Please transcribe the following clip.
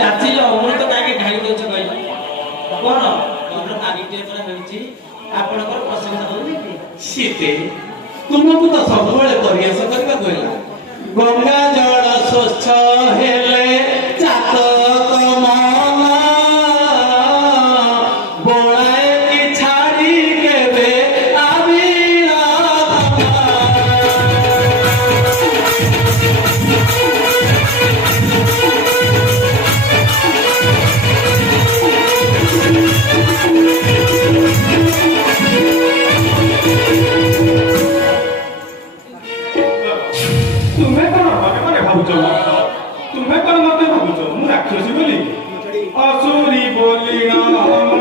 जाचिल अमृत काहे ढाई दउछ कहल कोन कोन नारीटे पर होइची आपनकर प्रशंसा होई कि सीते तुमको तो सबବେଳେ करियास करबा कहला गंगा जल स्वच्छ हेले चातक मना बोलाए कि छाड़ी केबे आबिरा तुम्हें कौन माने भावुच तुम्हें कौन मत भावुच मु राक्षसी बोली असुरी बोली ना